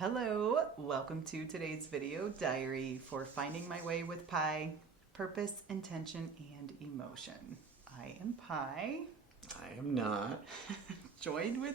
Hello, welcome to today's video diary for Finding My Way with Pi, Purpose, Intention, and Emotion. I am Pi. I am not. Joined with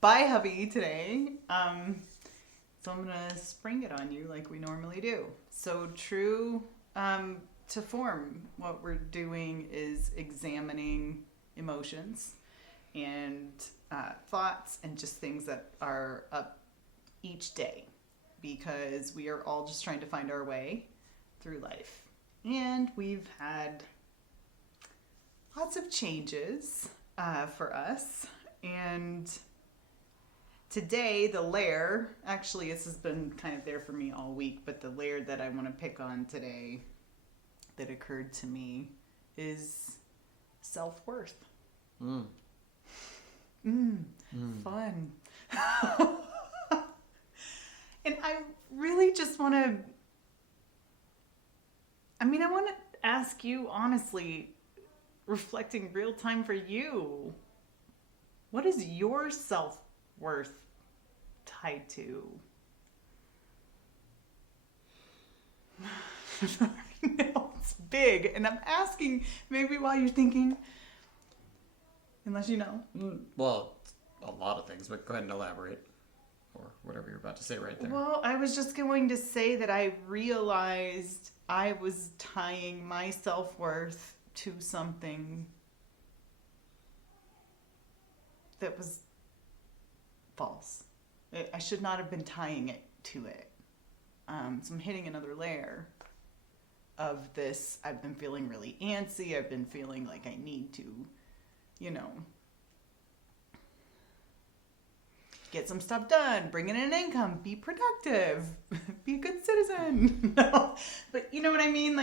by Hubby today. So I'm gonna spring it on you like we normally do. So true to form, what we're doing is examining emotions and thoughts and just things that are up each day, because we are all just trying to find our way through life, and we've had lots of changes for us. And today the layer, actually this has been kind of there for me all week, but the layer that I want to pick on today that occurred to me is self-worth. Fun. And I really just want to, I want to ask you honestly, reflecting real time for you, what is your self-worth tied to? I know it's big, and I'm asking maybe while you're thinking, unless you know. Well, a lot of things, but go ahead and elaborate. Or whatever you're about to say right there. Well, I was just going to say that I realized I was tying my self-worth to something that was false. I should not have been tying it to it. So I'm hitting another layer of this. I've been feeling really antsy. I've been feeling like I need to, get some stuff done, bring in an income, be productive, be a good citizen. No, but you know what I mean?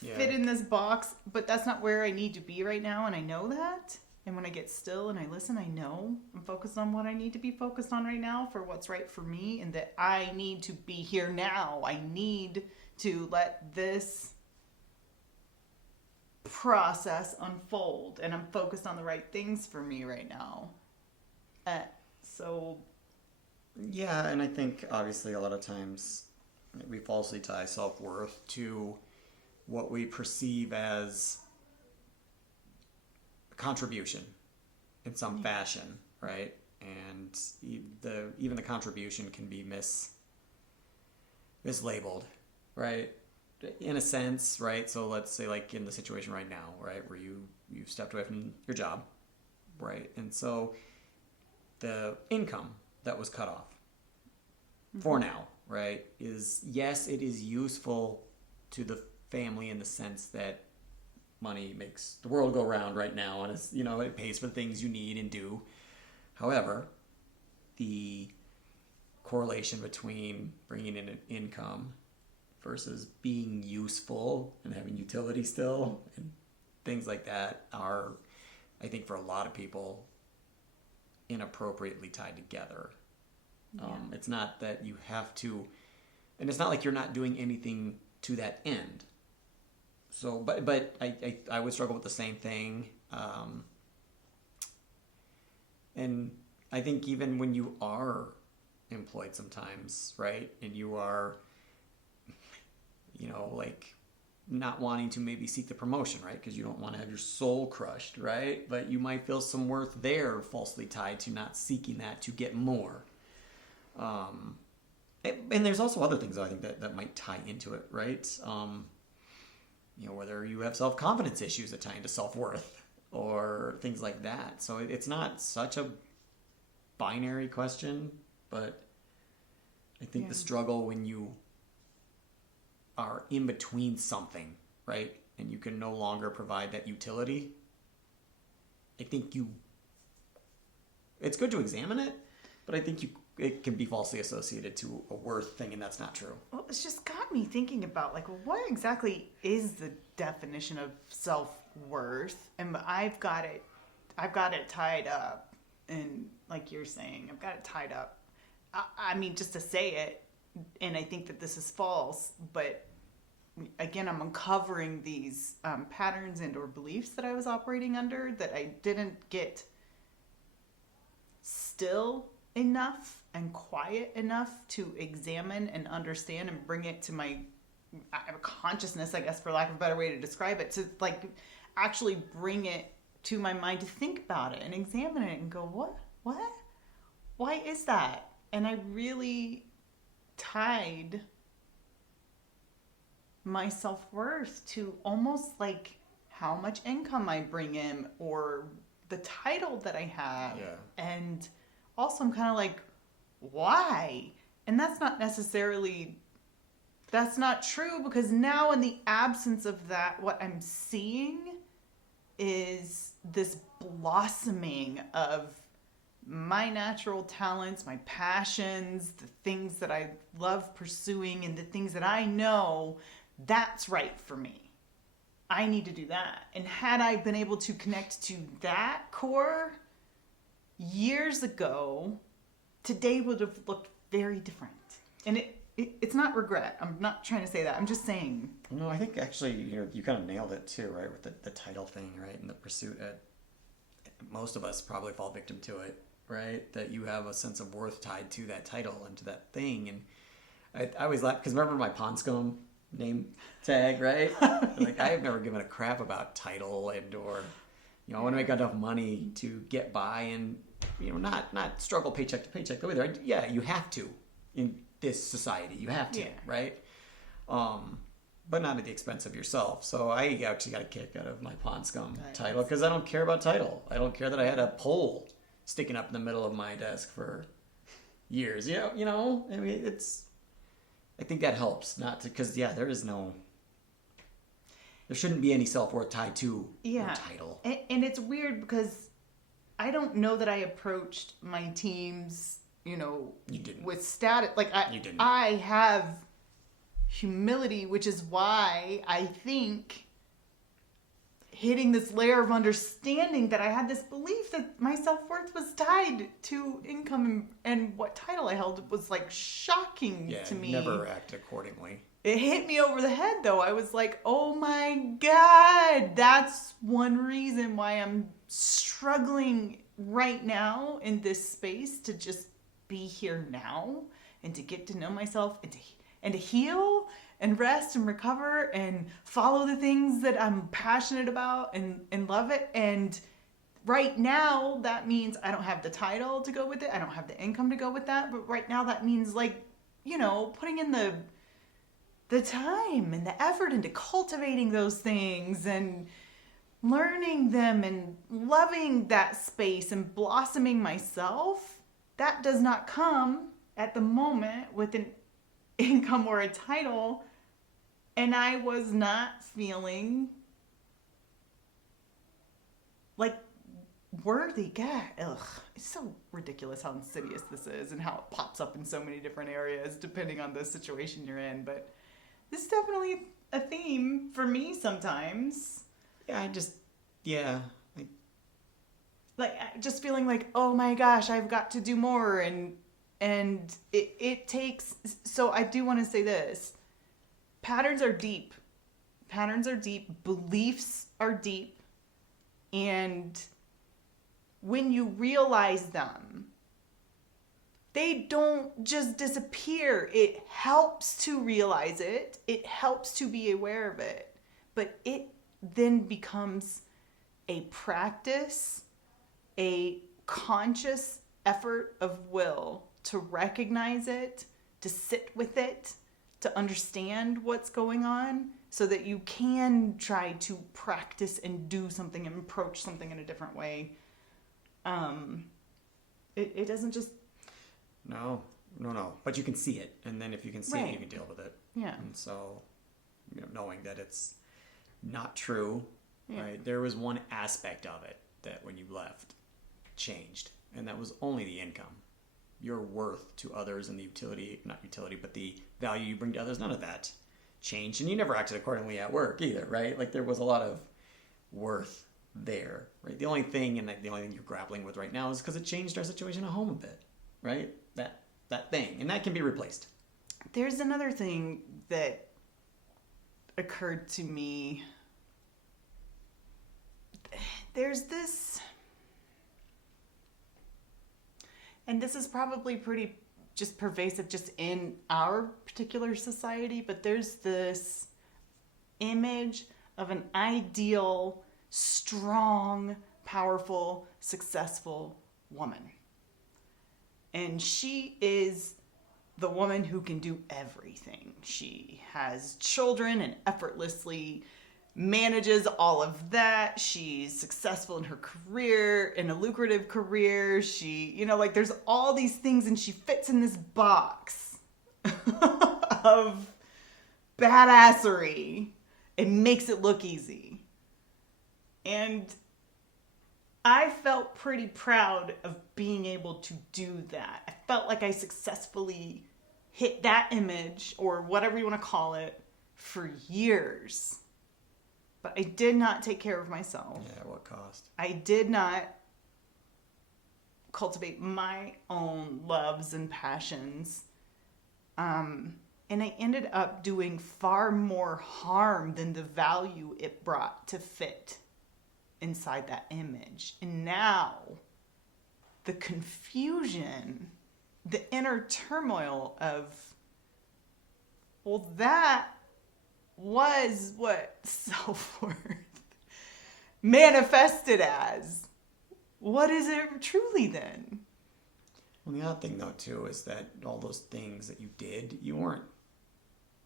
Fit in this box, but that's not where I need to be right now, and I know that. And when I get still and I listen, I know I'm focused on what I need to be focused on right now for what's right for me, and that I need to be here now. I need to let this process unfold, and I'm focused on the right things for me right now. Yeah, and I think obviously a lot of times we falsely tie self-worth to what we perceive as contribution in some fashion, right? And even the contribution can be mislabeled, right? In a sense, right? So let's say like in the situation right now, right, where you've stepped away from your job, right? And so the income that was cut off for now, right, is, yes, it is useful to the family in the sense that money makes the world go round right now, and it's, it pays for the things you need and do. However, the correlation between bringing in an income versus being useful and having utility still and things like that are, I think, for a lot of people, inappropriately tied together. It's not that you have to, and it's not like you're not doing anything to that end. So, but I would struggle with the same thing. And I think even when you are employed sometimes, right, and you are, not wanting to maybe seek the promotion, right, because you don't want to have your soul crushed, right, but you might feel some worth there falsely tied to not seeking that to get more. And there's also other things I think that might tie into it, right? Whether you have self-confidence issues that tie into self-worth or things like that. So it's not such a binary question, but I think the struggle when you are in between something, right, and you can no longer provide that utility, I think it's good to examine it, but I think it can be falsely associated to a worth thing, and that's not true. Well, it's just got me thinking about what exactly is the definition of self-worth? And I've got it tied up, and like you're saying, I've got it tied up. I mean, just to say it, and I think that this is false, but again, I'm uncovering these patterns and or beliefs that I was operating under that I didn't get still enough I'm quiet enough to examine and understand and bring it to my consciousness, I guess, for lack of a better way to describe it, to like actually bring it to my mind to think about it and examine it and go, what? Why is that? And I really tied my self-worth to almost like how much income I bring in or the title that I have. Yeah. And also I'm kind of like, why? And that's not true, because now in the absence of that, what I'm seeing is this blossoming of my natural talents, my passions, the things that I love pursuing, and the things that I know that's right for me. I need to do that. And had I been able to connect to that core years ago, today would have looked very different. And it's not regret. I'm not trying to say that. I'm just saying. No, I think actually you kind of nailed it too, right? With the title thing, right? And the pursuit most of us probably fall victim to it, right? That you have a sense of worth tied to that title and to that thing. And I always laugh because remember my Ponscombe name tag, right? Like I've never given a crap about title or I want to make enough money to get by and not struggle paycheck to paycheck. Go either. Yeah, you have to in this society. You have to, right? But not at the expense of yourself. So I actually got a kick out of my Ponscombe title because I don't care about title. I don't care that I had a pole sticking up in the middle of my desk for years. I mean, I think that helps because there shouldn't be any self-worth tied to your title. And it's weird because I don't know that I approached my teams, you didn't. with status. Like You didn't. I have humility, which is why I think hitting this layer of understanding that I had this belief that my self-worth was tied to income and what title I held was like shocking to me. Never act accordingly. It hit me over the head though. I was like, oh my God, that's one reason why I'm struggling right now in this space to just be here now and to get to know myself and to heal and rest and recover and follow the things that I'm passionate about and love it. And right now that means I don't have the title to go with it. I don't have the income to go with that. But right now that means putting in the time and the effort into cultivating those things and learning them and loving that space and blossoming myself. That does not come at the moment with an income or a title, and I was not feeling like worthy. God, it's so ridiculous how insidious this is and how it pops up in so many different areas depending on the situation you're in. But this is definitely a theme for me sometimes. Just feeling like, oh my gosh, I've got to do more, and it takes. So I do want to say this: patterns are deep, beliefs are deep, and when you realize them, they don't just disappear. It helps to realize it. It helps to be aware of it, but it then becomes a practice, a conscious effort of will to recognize it, to sit with it, to understand what's going on so that you can try to practice and do something and approach something in a different way. It doesn't just... No. But you can see it. And then if you can see it, you can deal with it. Yeah. And so, knowing that it's not true, right? There was one aspect of it that when you left changed, and that was only the income. Your worth to others and the but the value you bring to others, none of that changed. And you never acted accordingly at work either, right? Like there was a lot of worth there, right? The only thing you're grappling with right now is because it changed our situation at home a bit, right? That thing, and that can be replaced. There's another thing that occurred to me. There's this, and this is probably pretty just pervasive just in our particular society, but there's this image of an ideal, strong, powerful, successful woman. And she is the woman who can do everything. She has children and effortlessly manages all of that. She's successful in her career, in a lucrative career. She, like there's all these things and she fits in this box of badassery. It makes it look easy. And I felt pretty proud of being able to do that. I felt like I successfully hit that image, or whatever you want to call it, for years. But I did not take care of myself. Yeah, what cost? I did not cultivate my own loves and passions. And I ended up doing far more harm than the value it brought to fit inside that image. And now, the confusion, the inner turmoil of, well, that was what self-worth manifested as. What is it truly then? Well, the other thing, though, too, is that all those things that you did, you weren't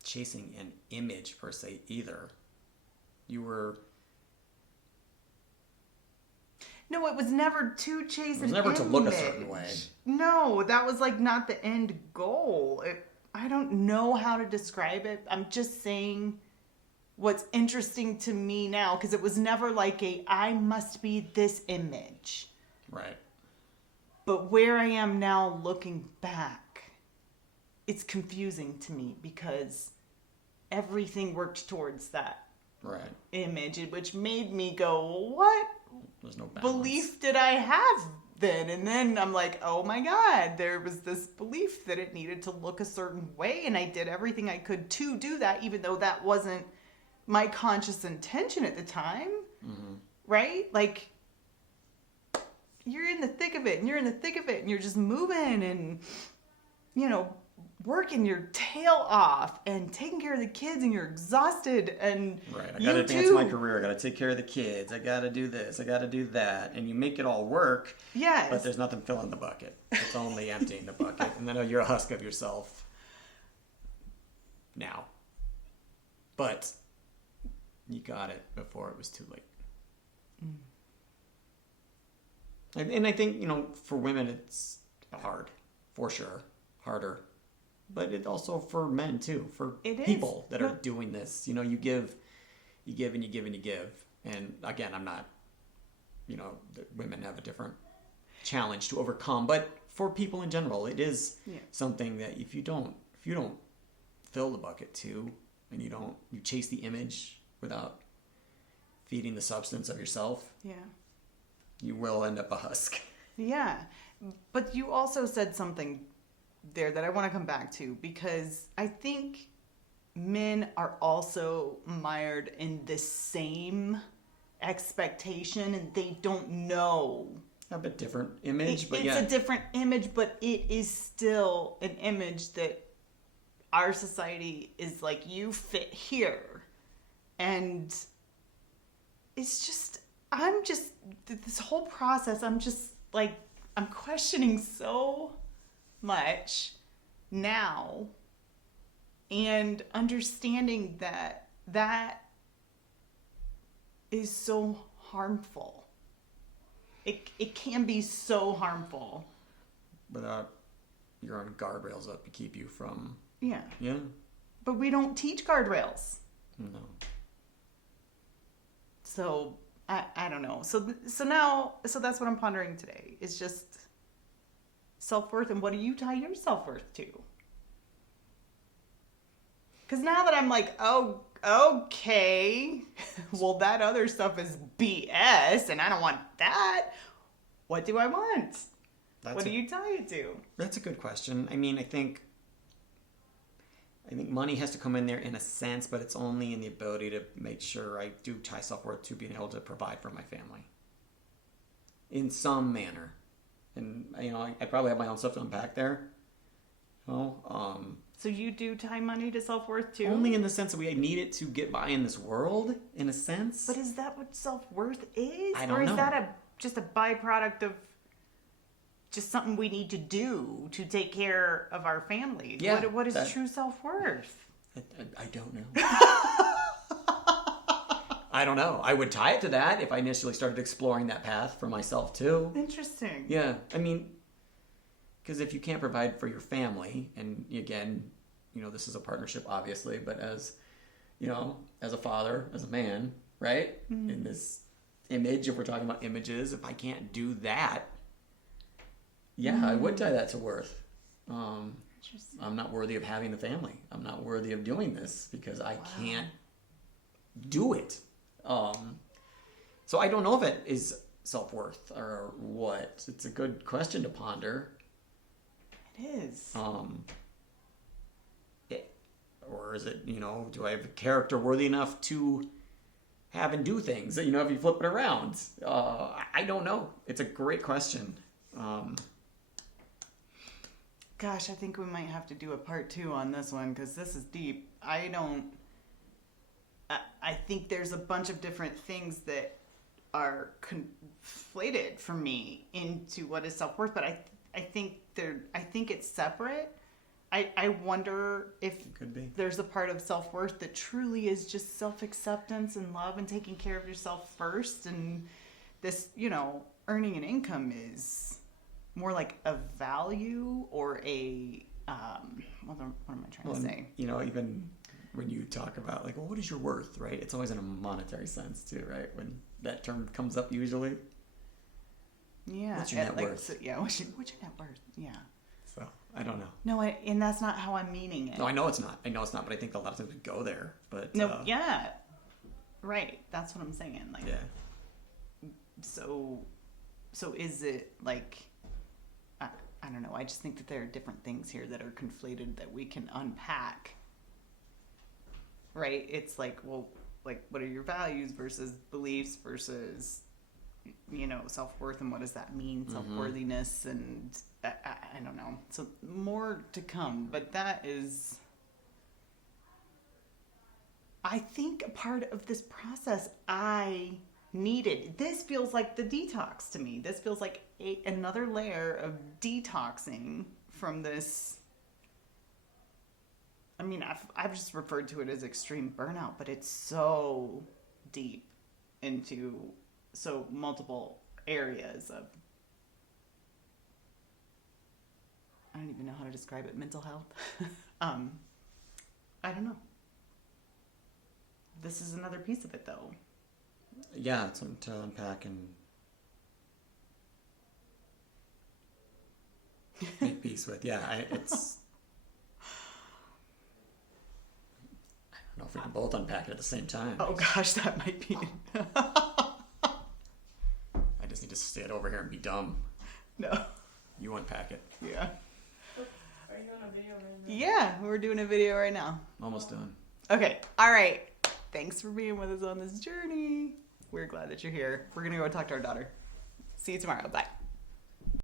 chasing an image, per se, either. You were... No, it was never to chase an image. It was never to look a certain way. No, that was like not the end goal. I don't know how to describe it. I'm just saying what's interesting to me now, because it was never like I must be this image. Right. But where I am now looking back, it's confusing to me because everything worked towards that image, which made me go, what There's no balance. belief did I have then? And then I'm like, oh my God, there was this belief that it needed to look a certain way, and I did everything I could to do that, even though that wasn't my conscious intention at the time. Mm-hmm. Right? Like, you're in the thick of it, and you're just moving and, working your tail off and taking care of the kids, and you're exhausted, and right. I gotta advance my career, I gotta take care of the kids, I gotta do this, I gotta do that, and you make it all work. Yes. But there's nothing filling the bucket. It's only emptying the bucket, and then you're a husk of yourself now. But you got it before it was too late. And I think, for women it's hard, for sure, harder. But it also for men too, for people that are doing this. You give, and you give, and you give. And again, I'm not, women have a different challenge to overcome. But for people in general, it is something that if you don't fill the bucket too, and you chase the image without feeding the substance of yourself, you will end up a husk. Yeah. But you also said something there that I want to come back to, because I think men are also mired in this same expectation, and they don't know. A bit different image, but it's a different image, but it is still an image that our society is like, you fit here. And it's just, this whole process, I'm just like, I'm questioning so much now, and understanding that is so harmful. It can be so harmful. Without your own guardrails up to keep you from... Yeah. Yeah. But we don't teach guardrails. No. So, I don't know. So that's what I'm pondering today. Is just self-worth, and what do you tie your self-worth to? Because now that I'm like, oh, okay, well, that other stuff is BS, and I don't want that. What do I want? What do you tie it to? That's a good question. I mean, I think money has to come in there in a sense, but it's only in the ability to make sure I do tie self-worth to being able to provide for my family in some manner. And, I probably have my own stuff to unpack there, You know, So you do tie money to self-worth too? only in the sense that we need it to get by in this world, in a sense. But is that what self-worth is? I don't or is know. that just a byproduct of just something we need to do to take care of our families? Yeah, What is true self-worth? I don't know. I don't know. I would tie it to that if I initially started exploring that path for myself too. Interesting. Yeah, I mean, because if you can't provide for your family, and again, you know, this is a partnership, obviously, but as, you know, as a father, as a man, right? In this image, if we're talking about images, if I can't do that, yeah, I would tie that to worth. I'm not worthy of having the family. I'm not worthy of doing this because I can't do it. So I don't know if it is self-worth or what. It's a good question to ponder. It is. Or is it, you know, do I have character worthy enough to have and do things? You know, if you flip it around, I don't know. It's a great question. Gosh, I think we might have to do a part 2 on this one because this is deep. I think there's a bunch of different things that are conflated for me into what is self-worth, but I think it's separate. I wonder if It could be. there's a part of self-worth that truly is just self-acceptance and love and taking care of yourself first, and this, you know, earning an income is more like a value or a what am I trying to say? You know, even when you talk about like, well, what is your worth, right? It's always in a monetary sense too, right? When that term comes up usually. Yeah. What's your net worth? So, yeah. What's your net worth? Yeah. So I don't know. No, and that's not how I'm meaning it. No, I know it's not. But I think a lot of times we go there. But No, yeah. Right. That's what I'm saying. Like, yeah. So is it like, I don't know. I just think that there are different things here that are conflated that we can unpack. Right? It's like, well, like, what are your values versus beliefs versus, you know, self-worth, and what does that mean? Self-worthiness, and I don't know. So more to come, but that is, I think, a part of this process I needed. This feels like the detox to me. This feels like another layer of detoxing from this. I mean, I've just referred to it as extreme burnout, but it's so deep into so multiple areas of, I don't even know how to describe it, mental health. I don't know. This is another piece of it, though. Yeah, it's something to unpack and make peace with. Yeah, it's. I don't know if we can both unpack it at the same time. Oh gosh, that might be. I just need to sit over here and be dumb. No. You unpack it. Yeah. Are you on a video right now? Yeah, we're doing a video right now. Almost done. Okay. All right. Thanks for being with us on this journey. We're glad that you're here. We're going to go talk to our daughter. See you tomorrow. Bye.